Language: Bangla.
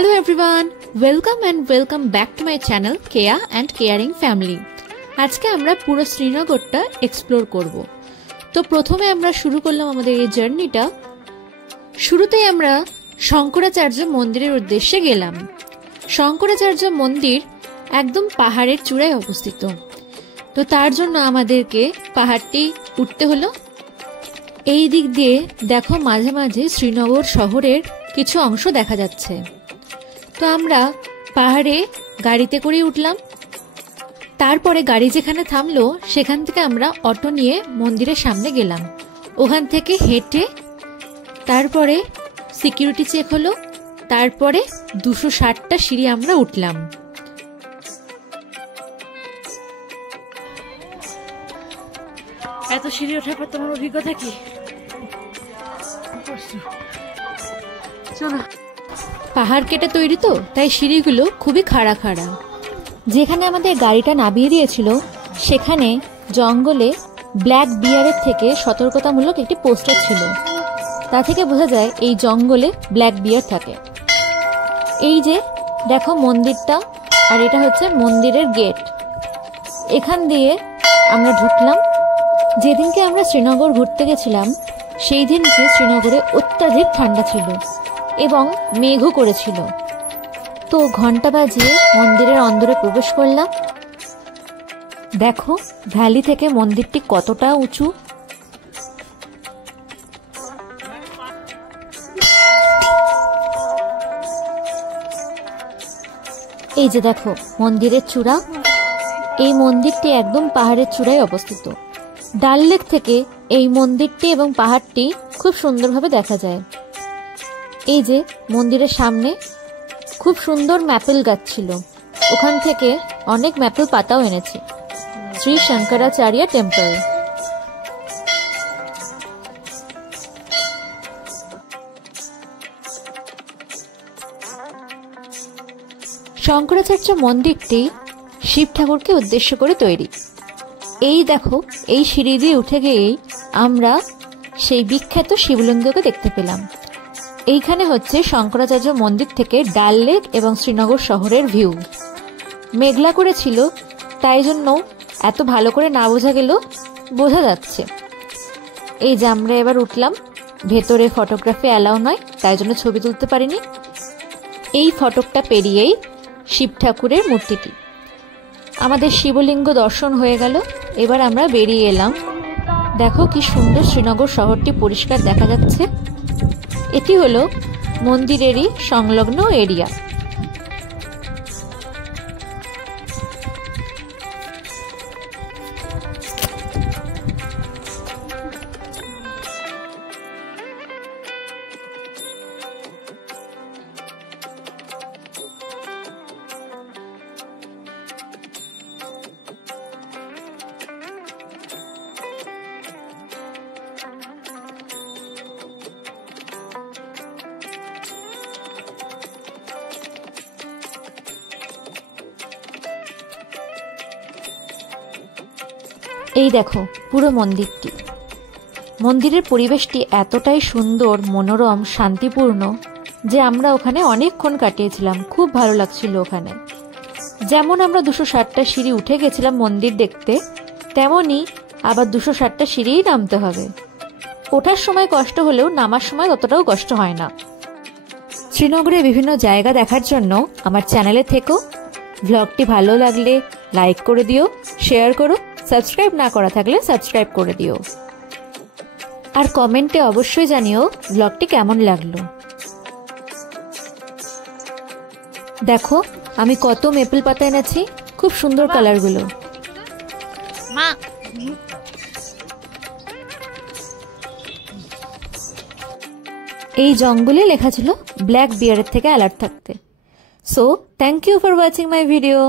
Hello everyone, welcome and welcome back to my channel Kea and Caring Family. আজকে আমরা পুরো শ্রীনগরটা এক্সপ্লোর করব। তো প্রথমে আমরা শুরু করলাম আমাদের এই জার্নিটা। শুরুতেই আমরা শঙ্করাচার্য মন্দিরের উদ্দেশ্যে গেলাম। শঙ্করাচার্য মন্দির একদম পাহাড়ের চূড়ায় অবস্থিত। তো তার জন্য আমাদেরকে পাহাড়টি উঠতে হলো। এই দিক দিয়ে দেখো মাঝে মাঝে শ্রীনগর শহরের কিছু অংশ দেখা যাচ্ছে। তো আমরা পাহাড়ে গাড়িতে করে উঠলাম। তারপরে গাড়ি যেখানে থামলো সেখান থেকে আমরা অটো নিয়ে মন্দিরের সামনে গেলাম। ওখান থেকে হেঁটে তারপরে সিকিউরিটি চেক হলো। তারপরে 260টা সিঁড়ি আমরা উঠলাম। এত সিঁড়ি ওঠার পর তোমার অভিজ্ঞতা কি? চলো। পাহাড় কেটে তৈরি তো, তাই সিঁড়িগুলো খুবই খাড়া খাড়া। যেখানে আমাদের গাড়িটা নামিয়ে দিয়েছিল সেখানে জঙ্গলে ব্ল্যাক বিয়ারের থেকে সতর্কতামূলক একটি পোস্টার ছিল। তা থেকে বোঝা যায় এই জঙ্গলে ব্ল্যাক বিয়ার থাকে। এই যে দেখো মন্দিরটা, আর এটা হচ্ছে মন্দিরের গেট। এখান দিয়ে আমরা ঢুকলাম। যেদিনকে আমরা শ্রীনগর ঘুরতে গেছিলাম সেই দিনকে শ্রীনগরে অত্যাধিক ঠান্ডা ছিল এবং মেঘও করেছিল। তো ঘন্টা বাজিয়ে মন্দিরের অন্দরে প্রবেশ করলাম। দেখো ভ্যালি থেকে মন্দিরটি কতটা উঁচু। এই যে দেখো মন্দিরের চূড়া। এই মন্দিরটি একদম পাহাড়ের চূড়ায় অবস্থিত। ডাল লেক থেকে এই মন্দিরটি এবং পাহাড়টি খুব সুন্দরভাবে দেখা যায়। এই যে মন্দিরের সামনে খুব সুন্দর ম্যাপেল গাছ ছিল, ওখান থেকে অনেক ম্যাপেল পাতাও এনেছি। শ্রী শঙ্করাচার্য টেম্পল। শঙ্করাচার্য মন্দিরটি শিব ঠাকুরকে উদ্দেশ্য করে তৈরি। এই দেখো এই সিঁড়ি দিয়ে উঠে গিয়েই আমরা সেই বিখ্যাত শিবলিঙ্গকে দেখতে পেলাম। এইখানে হচ্ছে শঙ্করাচার্য মন্দির থেকে ডাল লেক এবং শ্রীনগর শহরের ভিউ। মেঘলা করেছিল, তাই জন্য এত ভালো করে না বোঝা গেল, বোঝা যাচ্ছে। এই যে আমরা এবার উঠলাম। ভেতরে ফটোগ্রাফি অ্যালাউ নয়, তাই জন্য ছবি তুলতে পারিনি। এই ফটকটা পেরিয়েই শিব ঠাকুরের মূর্তিটি। আমাদের শিবলিঙ্গ দর্শন হয়ে গেল। এবার আমরা বেরিয়ে এলাম। দেখো কি সুন্দর শ্রীনগর শহরটি পরিষ্কার দেখা যাচ্ছে। এটি হলো মন্দিরেরই সংলগ্ন এরিয়া। এই দেখো পুরো মন্দিরটি। মন্দিরের পরিবেশটি এতটাই সুন্দর, মনোরম, শান্তিপূর্ণ যে আমরা ওখানে অনেকক্ষণ কাটিয়েছিলাম। খুব ভালো লাগছিল ওখানে। যেমন আমরা 260টা সিঁড়ি উঠে গেছিলাম মন্দির দেখতে, তেমনই আবার 260টা সিঁড়িই নামতে হবে। ওঠার সময় কষ্ট হলেও নামার সময় ততটাও কষ্ট হয় না। শ্রীনগরের বিভিন্ন জায়গা দেখার জন্য আমার চ্যানেলে থেকো। ব্লগটি ভালো লাগলে লাইক করে দিও, শেয়ার করো, সাবস্ক্রাইব না করা থাকলে সাবস্ক্রাইব করে দিও। আর কমেন্টে অবশ্যই জানিও ব্লগটি কেমন লাগলো। দেখো আমি কত মেপল পাতা এনেছি, খুব সুন্দর কালারগুলো। এই জঙ্গলে লেখা ছিল ব্ল্যাক বিয়ারের থেকে অ্যালার্ট থাকতে। So thank you for watching my video.